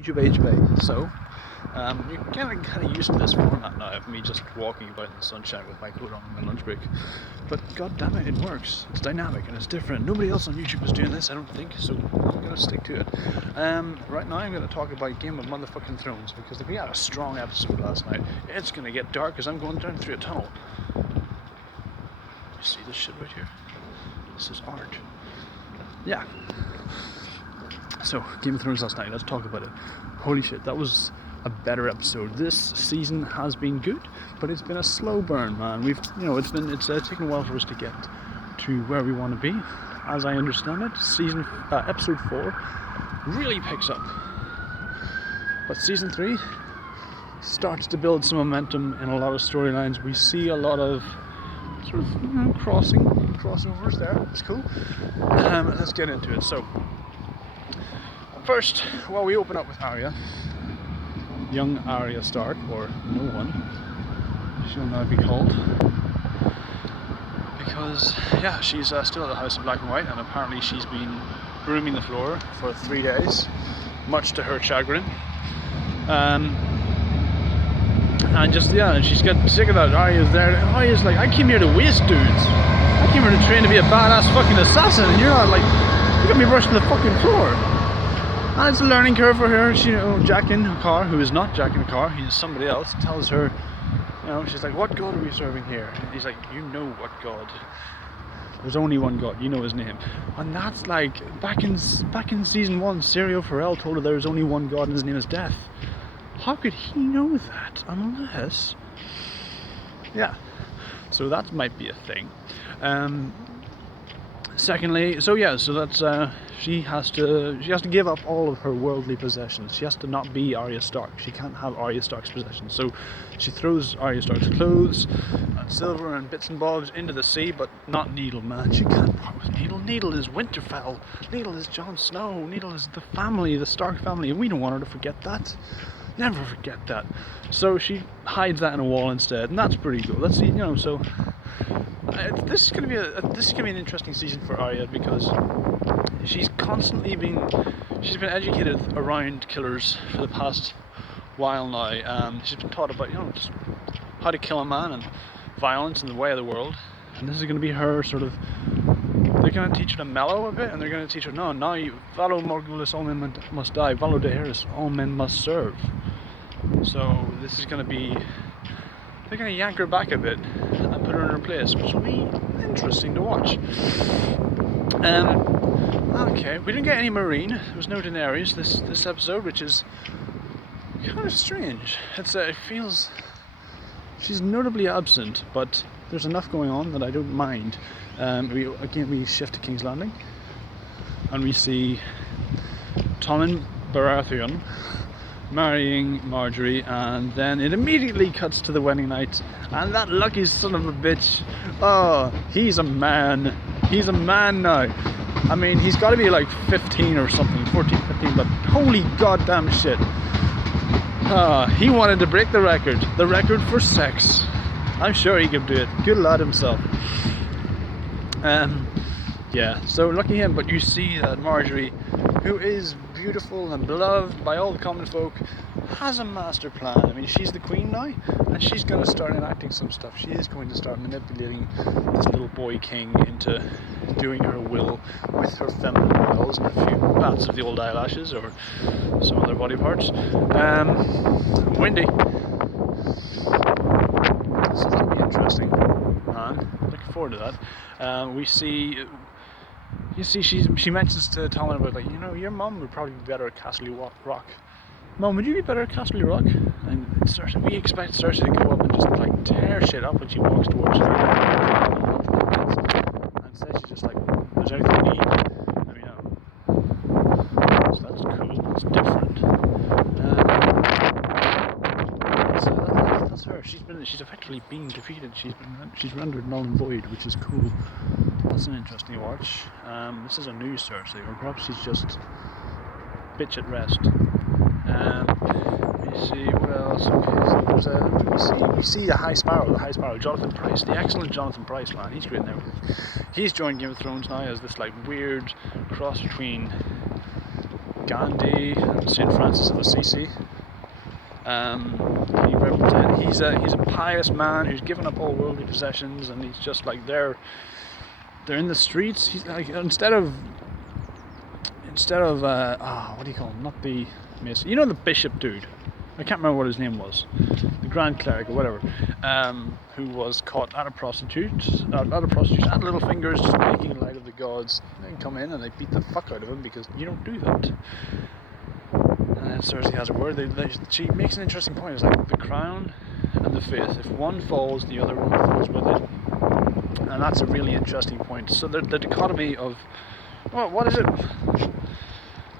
YouTube age bay. So you're kind of used to this format now of me just walking about in the sunshine with my coat on my lunch break. But god damn it, it works. It's dynamic and it's different. Nobody else on YouTube is doing this, I don't think, so I'm gonna stick to it. Right now I'm gonna talk about Game of Motherfucking Thrones because we had a strong episode last night. It's gonna get dark as I'm going down through a tunnel. You see this shit right here? This is art. Yeah. So, Game of Thrones last night, let's talk about it. Holy shit, that was a better episode. This season has been good, but it's been a slow burn, man. It's taken a while for us to get to where we want to be. As I understand it, episode 4 really picks up. But season 3 starts to build some momentum in a lot of storylines. We see a lot of sort of crossovers there. It's cool. Let's get into it. So, first, we open up with Arya, young Arya Stark, or no one, she'll now be called, because she's still at the House of Black and White, and apparently she's been brooming the floor for 3 days, much to her chagrin, and she's got sick of that. Arya's there, and Arya's like, I came here to waste dudes, I came here to train to be a badass fucking assassin, and you're not like, you got me rushing the fucking floor. And it's a learning curve for her. Jack in a car, who is not Jack in a car, he's somebody else, tells her, she's like, what god are we serving here? And he's like, you know what god. There's only one god, you know his name. And that's like, back in season 1, Syrio Forel told her there's only one god and his name is Death. How could he know that? Unless... yeah. So that might be a thing. Secondly, that's she has to give up all of her worldly possessions. She has to not be Arya Stark. She can't have Arya Stark's possessions. So she throws Arya Stark's clothes and silver and bits and bobs into the sea, but not Needle, man. She can't part with Needle. Needle is Winterfell. Needle is Jon Snow. Needle is the family, the Stark family, and we don't want her to forget that. Never forget that. So she hides that in a wall instead, and that's pretty cool. Let's see, so. This is going to be an interesting season for Arya because she's been educated around killers for the past while now. She's been taught about just how to kill a man and violence and the way of the world, and this is going to be her sort of. They're going to teach her to mellow a bit, and they're going to teach her now you Valo Morgulis, all men must die. Valo Daenerys, all men must serve. So this is going to be. They're going to yank her back a bit and put her in her place, which will be interesting to watch. Okay, we didn't get any Marine. There was no Daenerys this episode, which is kind of strange. It feels she's notably absent, but there's enough going on that I don't mind. We shift to King's Landing, and we see Tommen Baratheon marrying Marjorie, and then it immediately cuts to the wedding night, and that lucky son of a bitch, he's a man now. I mean, he's got to be like 15 or something, 14, 15, but holy goddamn shit, he wanted to break the record for sex. I'm sure he could do it. Good lad himself. So lucky him. But you see that Marjorie, who is beautiful and beloved by all the common folk, has a master plan. I mean, she's the queen now, and she's going to start enacting some stuff. She is going to start manipulating this little boy king into doing her will with her feminine wiles and a few pats of the old eyelashes or some other body parts. Windy. So that'll be interesting, man. Looking forward to that. We see. You see, she mentions to Tommen about your mum would probably be better at Castle Rock. Mum, would you be better at Castle Rock? And we expect Cersei to go up and just tear shit up when she walks towards her. And instead she's just like, "There's anything you need, let me know." So that's cool. That's different. So that's her. She's effectively been defeated. She's rendered null and void, which is cool. That's an interesting watch. This is a new Cersei, or perhaps she's just bitch at rest. Let me see what else. Okay, so we see the High Sparrow, Jonathan Pryce, the excellent Jonathan Pryce, man. He's great now. He's joined Game of Thrones now as this weird cross between Gandhi, St. Francis of Assisi. He's a pious man who's given up all worldly possessions, and he's just like they're in the streets. He's like instead of what do you call him? Not the mason. You know, the bishop dude. I can't remember what his name was. The grand cleric or whatever, who was caught at a prostitute, at Littlefinger's, just making light of the gods. They come in and they beat the fuck out of him because you don't do that. And then Cersei has a word. She makes an interesting point. It's like the crown and the faith. If one falls, the other one falls with it. And that's a really interesting point. So the dichotomy of, well, what is it?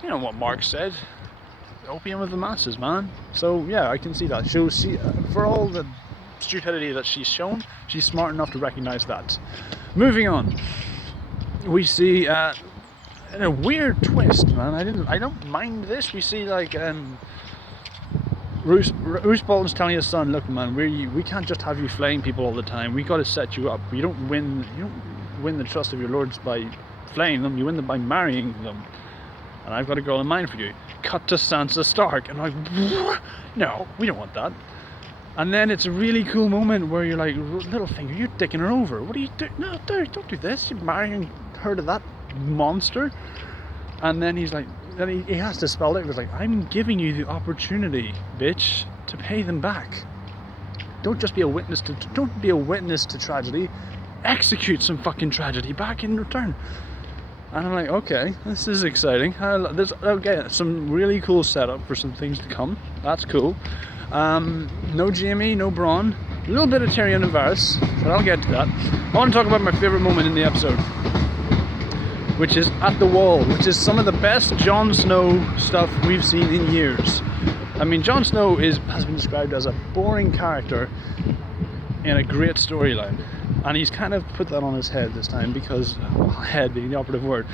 You know what Marx said. Opium of the masses, man. So yeah, I can see that. For all the stupidity that she's shown, she's smart enough to recognize that. Moving on, we see in a weird twist, man. I don't mind this. We see like Roose Bolton's telling his son, look, man, we can't just have you flaying people all the time. We got to set you up. You don't win the trust of your lords by flaying them. You win them by marrying them. And I've got a girl in mind for you. Cut to Sansa Stark, and I'm like, no, we don't want that. And then it's a really cool moment where you're like, Littlefinger, you're dicking her over. What are you doing? No, don't do this. You're marrying her to that monster. And then he's like, then he has to spell it. He's like, I'm giving you the opportunity, bitch, to pay them back. Don't be a witness to tragedy. Execute some fucking tragedy back in return. And I'm like, okay, this is exciting. There's some really cool setup for some things to come. That's cool. No Jaime, no Bronn. A little bit of Tyrion and Varys, but I'll get to that. I want to talk about my favourite moment in the episode, which is at the wall, which is some of the best Jon Snow stuff we've seen in years. I mean, Jon Snow has been described as a boring character in a great storyline. And he's kind of put that on his head this time because, well, head being the operative word,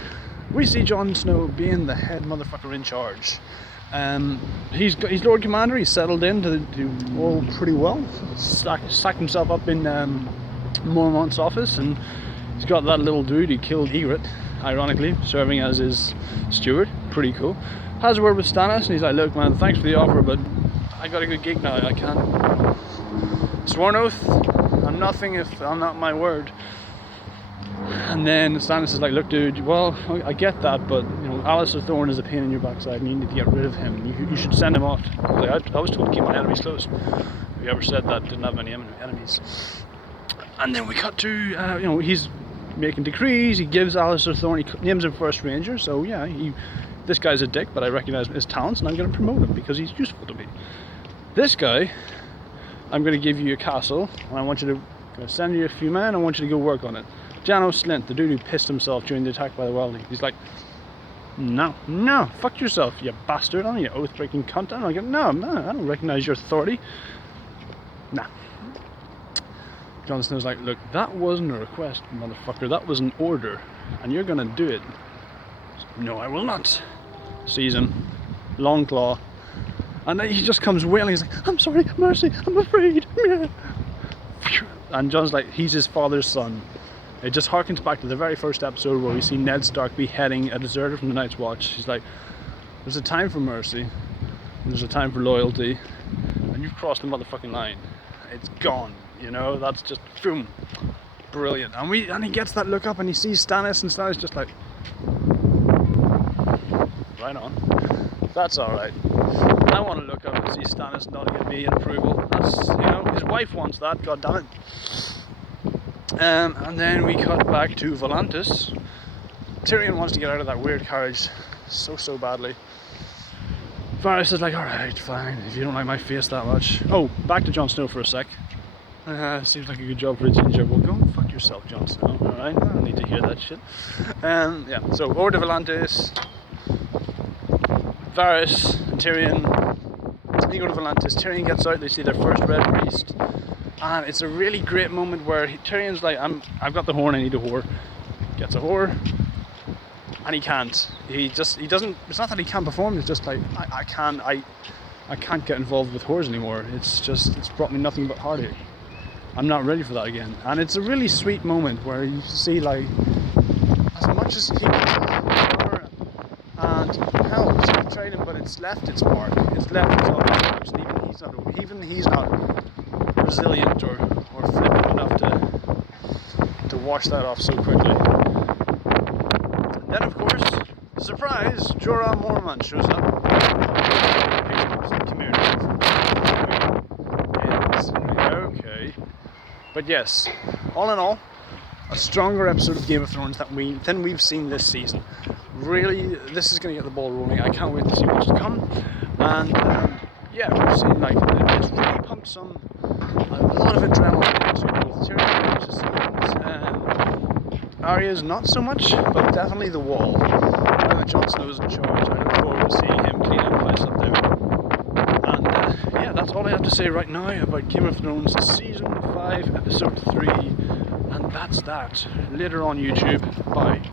we see Jon Snow being the head motherfucker in charge. He's Lord Commander. He's settled in to do all pretty well. Stacked himself up in Mormont's office, and he's got that little dude who killed Ygritte, ironically, serving as his steward. Pretty cool. Has a word with Stannis, and he's like, look, man, thanks for the offer, but I got a good gig now. I can't. Sworn oath. I'm nothing if I'm not my word. And then Stannis is like, look, dude, well, I get that, but you know, Alistair Thorne is a pain in your backside and you need to get rid of him. You should send him off. I was told to keep my enemies close. Whoever said that didn't have many enemies. And then we cut to, he's making decrees. He gives Alistair Thorne, he names him First Ranger. So yeah, this guy's a dick, but I recognize his talents and I'm going to promote him because he's useful to me. This guy, I'm going to give you a castle, and I want you to send you a few men. I want you to go work on it. Janos Slint, the dude who pissed himself during the attack by the Wildling, he's like, no, fuck yourself, you bastard, you oath-breaking cunt. I'm like, no, I don't recognize your authority. Nah. Jon Snow's like, look, that wasn't a request, motherfucker, that was an order, and you're going to do it. No, I will not. Sees him, long claw. And then he just comes wailing, he's like, I'm sorry, mercy, I'm afraid. And Jon's like, he's his father's son. It just harkens back to the very first episode where we see Ned Stark beheading a deserter from the Night's Watch. He's like, there's a time for mercy, and there's a time for loyalty, and you've crossed the motherfucking line. It's gone, that's just, boom, brilliant. And he gets that look up and he sees Stannis, and Stannis just like, right on. That's alright. I want to look up and see Stannis nodding at me in approval. That's, his wife wants that, goddammit. And then we cut back to Volantis. Tyrion wants to get out of that weird carriage so badly. Varys is like, alright, fine, if you don't like my face that much. Oh, back to Jon Snow for a sec. Seems like a good job for a ginger. Well, go fuck yourself, Jon Snow, alright? I don't need to hear that shit. Yeah, so over to Volantis. Varys and Tyrion, they go to Volantis. Tyrion gets out, they see their first Red Priest, and it's a really great moment where Tyrion's like, I've got the horn, I need a whore. Gets a whore, and he can't. He doesn't. It's not that he can't perform. It's just like I can't get involved with whores anymore. It's brought me nothing but heartache. I'm not ready for that again. And it's a really sweet moment where you see like, as much as he can, and hell, training, but it's left its mark. It's left its marks, and even he's not resilient or flippant enough to wash that off so quickly. And then, of course, surprise, Jorah Mormont shows up, picks up some community. Okay, but yes, all in all, a stronger episode of Game of Thrones than we've seen this season. Really, this is going to get the ball rolling. I can't wait to see what's to come. And yeah, we've seen it's really pumped a lot of adrenaline into both Tyrion and Arya's not so much, but definitely the Wall. Now that Jon Snow's in charge, I look forward to seeing him clean up the place up there. And yeah, that's all I have to say right now about Game of Thrones Season 5, Episode 3. And that's that. Later on YouTube. Bye.